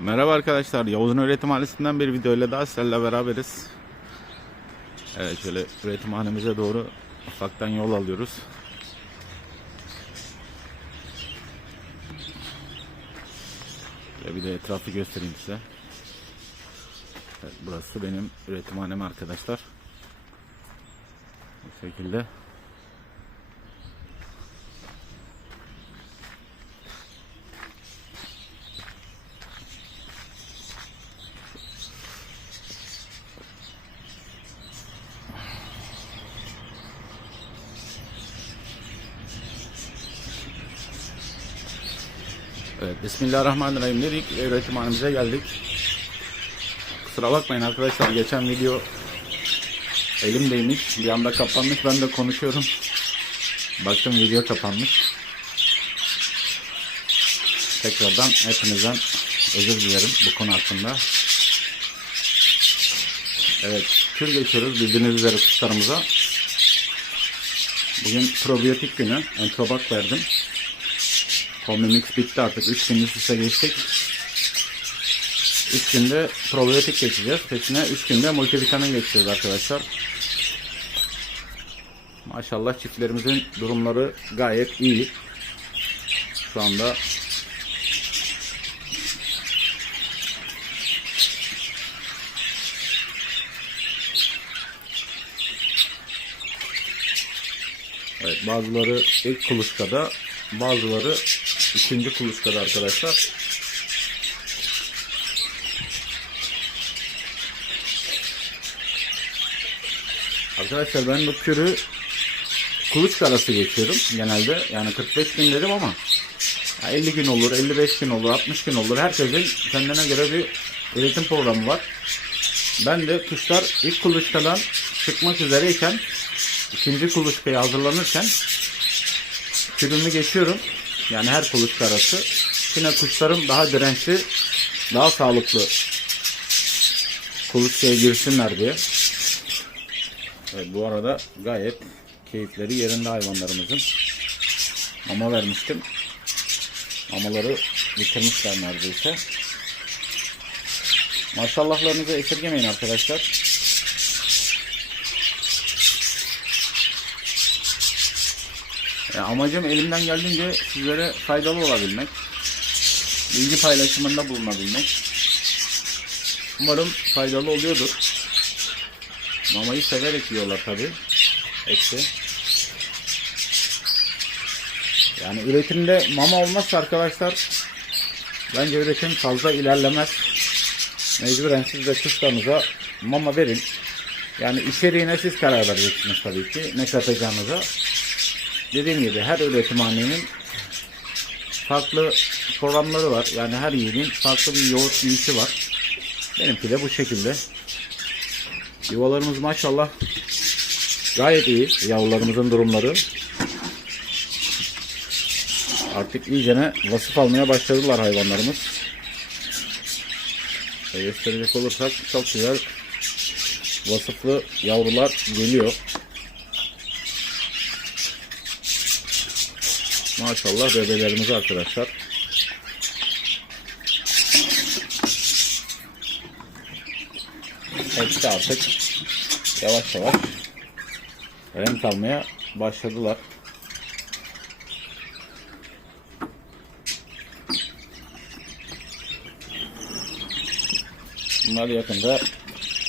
Merhaba arkadaşlar. Yavuz'un üretimhanesinden bir video ile daha sizlerle beraberiz. Evet şöyle üretimhanemize doğru ufaktan yol alıyoruz. Şöyle bir de etrafı göstereyim size. Evet, burası benim üretimhanem arkadaşlar. Bu şekilde. Evet, Bismillahirrahmanirrahim dedik. Üretimhanemize geldik. Kusura bakmayın arkadaşlar. Geçen video elimdeymiş. Bir anda kapanmış. Ben de konuşuyorum. Baktım video kapanmış. Tekrardan hepinizden özür dilerim bu konu hakkında. Evet, kür geçiyoruz bildiğiniz üzere kuşlarımıza. Bugün probiyotik günü. Entrobak verdim. Komimix bitti artık. 3 gün üst üste geçtik. 3 günde probiyotik geçeceğiz. Peşine 3 günde multivitamin geçeceğiz arkadaşlar. Maşallah çiftlerimizin durumları gayet iyi. Şu anda Evet, bazıları ilk kuluçkada, bazıları ikinci kuluçkada arkadaşlar. Arkadaşlar ben bu kürü kuluçka arası geçiyorum genelde. Yani 45 gün dedim ama ya 50 gün olur, 55 gün olur, 60 gün olur. Herkesin kendine göre bir üretim programı var. Ben de kuşlar ilk kuluçkadan çıkmak üzereyken ikinci kuluçkaya hazırlanırken kürümü geçiyorum. Yani her kuluçka arası. Yine kuşlarım daha dirençli, daha sağlıklı kuluçkaya girsinler diye. Evet, bu arada gayet keyifleri yerinde hayvanlarımızın. Mama vermiştim. Mamaları bitirmişler neredeyse. Maşallahlarınızı esirgemeyin arkadaşlar. Ya amacım elimden geldiğince sizlere faydalı olabilmek. Bilgi paylaşımında bulunabilmek. Umarım faydalı oluyordur. Mamayı severek yiyorlar tabi. Hepsi. Yani üretimde mama olmazsa arkadaşlar bence üretim fazla ilerlemez. Mecburen siz de kuşlarınıza mama verin. Yani içeriğine siz karar vereceksiniz tabii ki. Ne katacağınıza. Dediğim gibi her üretimhanenin farklı programları var. Yani her yerin farklı bir yoğurt yiyişi var. Benimki de bu şekilde. Yuvalarımız maşallah gayet iyi. Yavrularımızın durumları. Artık iyicene vasıf almaya başladılar hayvanlarımız. Ve gösterecek olursak çok güzel vasıflı yavrular geliyor. Maşallah bebelerimiz arkadaşlar. Hepsi artık yavaş yavaş renk almaya başladılar. Bunlar yakında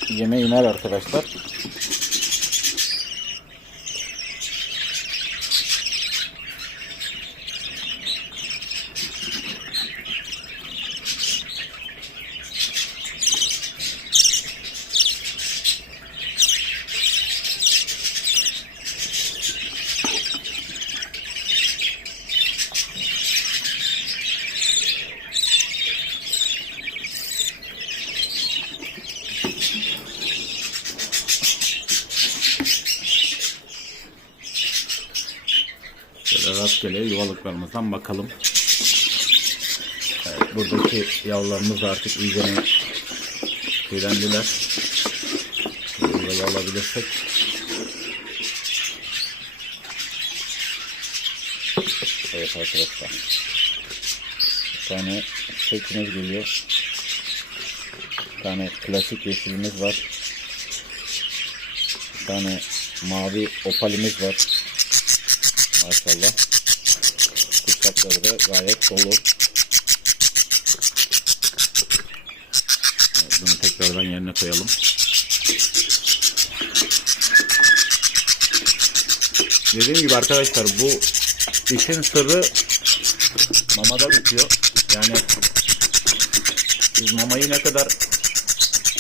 yeme iner arkadaşlar. Rastgele yuvalıklarımızdan bakalım. Evet, buradaki yavrularımız artık iyice tüylendiler. Burayı alabilirsek. Evet arkadaşlar. Bir tane çekiniz geliyor. Bir tane klasik yeşilimiz var. Bir tane mavi opalimiz var. Maşallah. Kuşakları da gayet dolu. Bunu tekrardan yerine koyalım. Dediğim gibi arkadaşlar bu işin sırrı mamada bitiyor. Yani siz mamayı ne kadar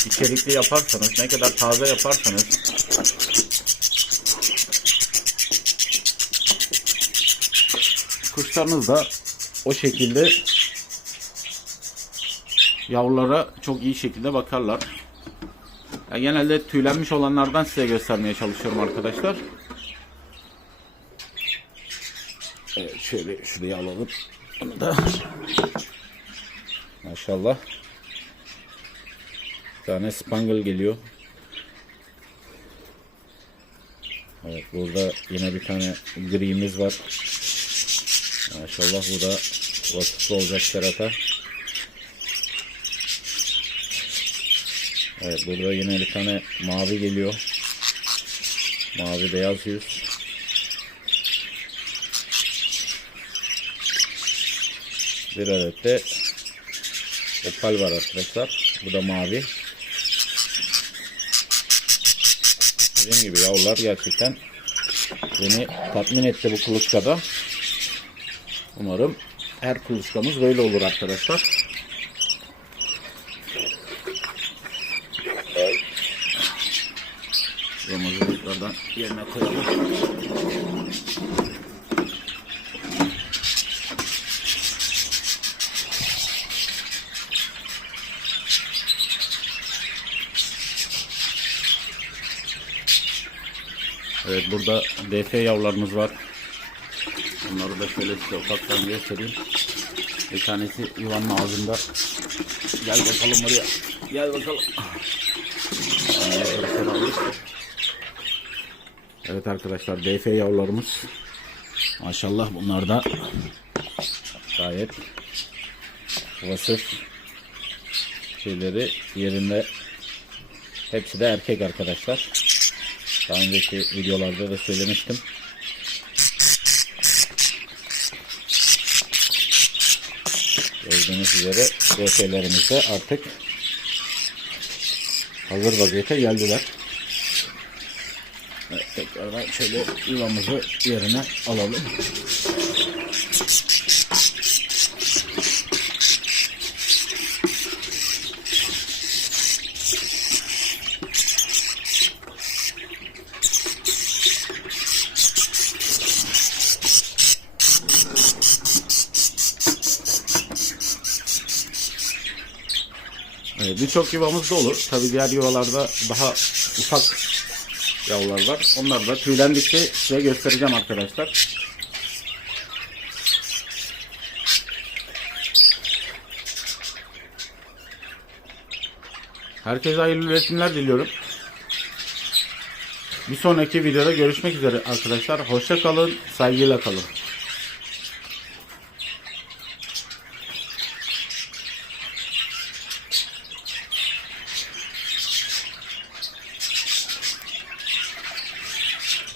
içerikli yaparsanız, ne kadar taze yaparsanız kuşlarınız da o şekilde yavrulara çok iyi şekilde bakarlar. Ya genelde tüylenmiş olanlardan size göstermeye çalışıyorum arkadaşlar. Evet şöyle şuraya alalım. Bunu da maşallah. Bir tane spangle geliyor. Evet burada yine bir tane gri'miz var. Maşallah bu da vasıflı olacak kerata. Evet burada yine bir tane mavi geliyor. Mavi beyaz yüz. Bir adet de opal var arkadaşlar. Bu da mavi. Dediğim gibi yavrular gerçekten beni tatmin etti bu kuluçkada. Umarım her kuluçkamız böyle olur arkadaşlar. Yamazı tekrardan yerine koyalım. Evet burada DF yavrularımız var. Onları da şöyle size ufaktan göstereyim. Bir tanesi yuvanın ağzında. Gel bakalım buraya. Gel bakalım. Evet arkadaşlar DF yavrularımız. Maşallah bunlar da gayet vasıf şeyleri yerinde. Hepsi de erkek arkadaşlar. Daha önceki videolarda da söylemiştim. Gördüğünüz üzere DF'lerimiz de artık hazır vaziyete geldiler. Evet, tekrardan şöyle yuvamızı yerine alalım. Birçok yuvamız dolu. Tabi diğer yuvalarda daha ufak yavrular var. Onlar da tüylendikçe size göstereceğim arkadaşlar. Herkese hayırlı üretimler diliyorum. Bir sonraki videoda görüşmek üzere arkadaşlar. Hoşça kalın, saygıyla kalın.